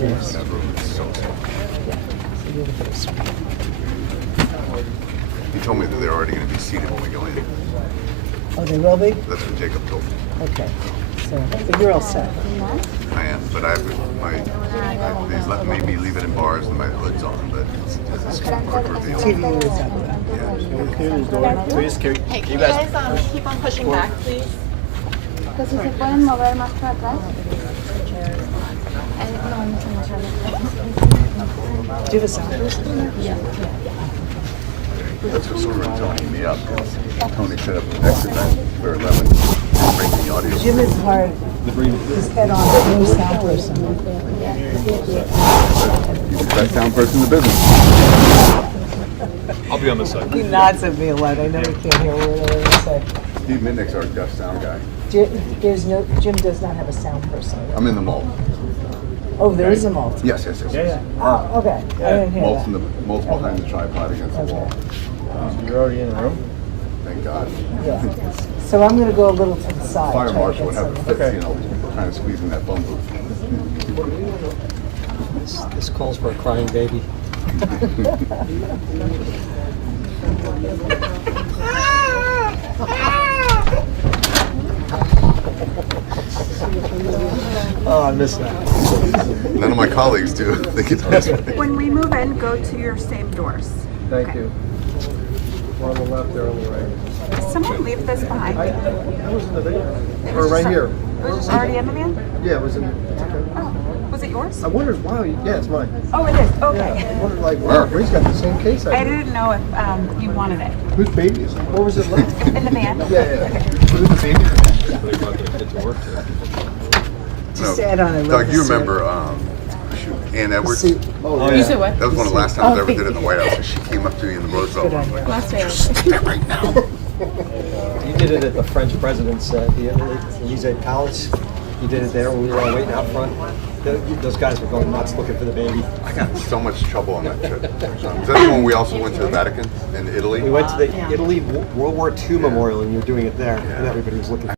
Yes. That room is so small. Yeah. So you're the first one. He told me that they're already going to be seated when we go in. Oh, they will be? That's what Jacob told me. Okay. So, but you're all set. I am, but I have they made me leave it in bars and my hood's on, but it's a quick reveal. TV is up. Hey, can you guys keep on pushing back, please? Que si se pueden mover más para atrás. No, mucho más Do you have a sound person? Yeah. That's what sort of Tony me up. Tony set up an extra time for 11 to bring the audio. Jim is hard. His head on, but no sound person. He's the best sound person in the business. I'll be on this side. He nods at me a lot. I know he can't hear what I say. Steve Minnick's our deaf sound guy. Jim does not have a sound person. I'm in the malt. Oh, there is a malt. Yes. Oh, okay. I didn't hear Malt's, that. malt's behind the tripod against the wall. You're already in the room? Thank God. Yeah. So I'm going to go a little to the side. Fire try to marshal get would have some- the fits, trying to squeeze in that phone booth. This calls for a crying baby. Oh, I miss that. None of my colleagues do. They get this way. When we move in, go to your same doors. Thank you. One on the left, there on the right. Did someone leave this behind? I was in the van. It Or was right just- here. It was just already in the van? Yeah, it was in. Oh, was it yours? I wondered, wow, yeah, it's mine. Oh, it is. Yeah, I Okay. wondered, like, wow, Ray's got the same case I I do. didn't know if you wanted it. Whose baby is it? Where was it left? In the van? Yeah. Who's the baby? Just add on a Doug, little you suit. remember Ann Edwards? Suit. Oh, You said what? That was one of the last times I ever did it in the White House. And she came up to me in the Roosevelt Good on room. you. Like, Last day. sit there right now. You did it at the French president's the Elysee Palace. You did it there when we were all waiting out front. Those guys were going nuts looking for the baby. I got in so much trouble on that trip. Is that the one we also went to the Vatican in Italy? We went to the Italy World War II memorial, and you were doing it there, and everybody was looking.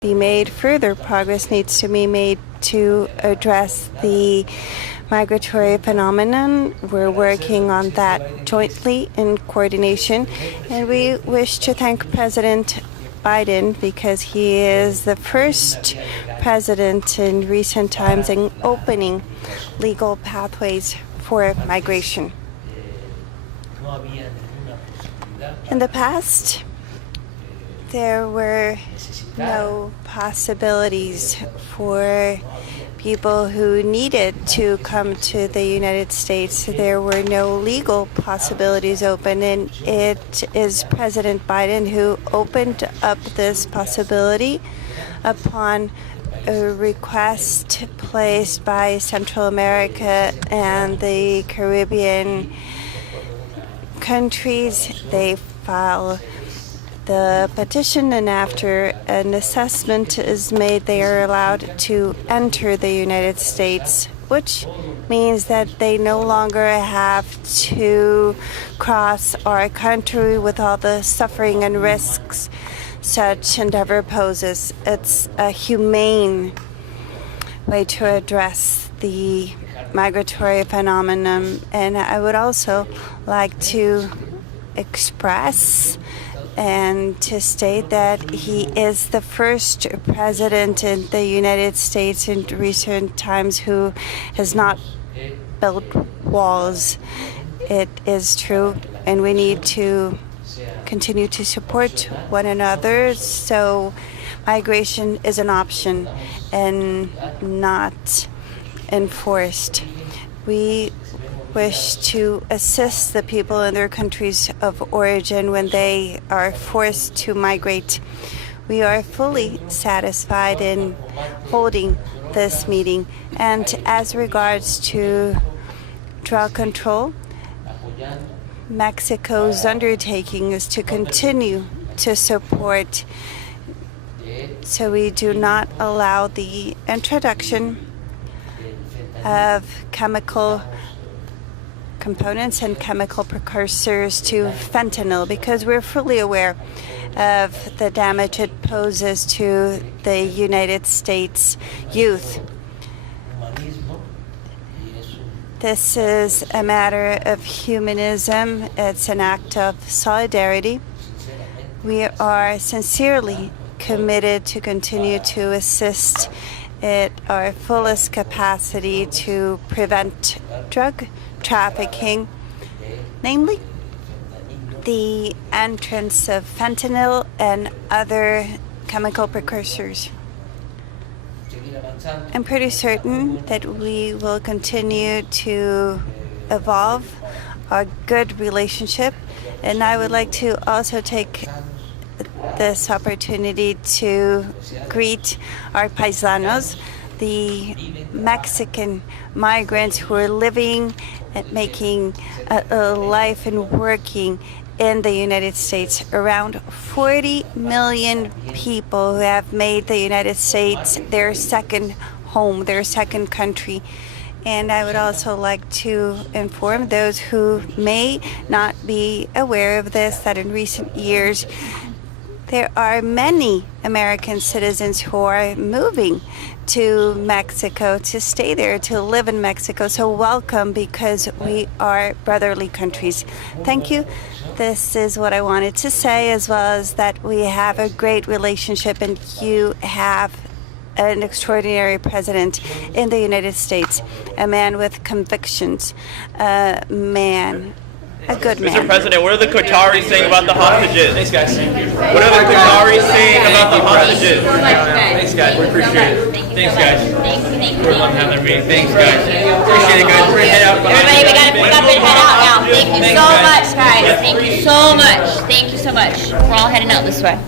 be made, further progress needs to be made to address the migratory phenomenon. We're working on that jointly in coordination, and we wish to thank President Biden because he is the first president in recent times in opening legal pathways for migration. In the past, there were no possibilities for people who needed to come to the United States. There were no legal possibilities open, and it is President Biden who opened up this possibility upon a request placed by Central America and the Caribbean countries. They file the petition, and after an assessment is made, they are allowed to enter the United States, which means that they no longer have to cross our country with all the suffering and risks such endeavor poses. It's a humane way to address the migratory phenomenon, and I would also like to express and to state that he is the first president in the United States in recent times who has not built walls. It is true, and we need to continue to support one another, so migration is an option and not enforced. We wish to assist the people in their countries of origin when they are forced to migrate. We are fully satisfied in holding this meeting. And as regards to drug control, Mexico's undertaking is to continue to support so we do not allow the introduction of chemical components and chemical precursors to fentanyl, because we're fully aware of the damage it poses to the United States youth. This is a matter of humanism. It's an act of solidarity. We are sincerely committed to continue to assist at our fullest capacity to prevent drug trafficking, namely the entrance of fentanyl and other chemical precursors. I'm pretty certain that we will continue to evolve our good relationship, and I would like to also take this opportunity to greet our paisanos, the Mexican migrants who are living and making a life and working in the United States. Around 40 million people who have made the United States their second home, their second country. And I would also like to inform those who may not be aware of this, that in recent years, there are many American citizens who are moving to Mexico, to stay there, to live in Mexico. So welcome, because we are brotherly countries. Thank you. This is what I wanted to say, as well as that we have a great relationship and you have an extraordinary president in the United States, a man with convictions, a good man. Mr. President, what are the Qataris saying about the hostages? Thanks, guys. What are the Qataris saying about the hostages? Thanks, guys. We appreciate it. Thanks, guys. Thank you. We're lucky to have that meeting. Thanks, guys. Appreciate it, guys. We're gonna head out. Everybody, we gotta pick up and head out now. Thank you so much, guys. Thank you so much. Thank you so much. We're all heading out this way.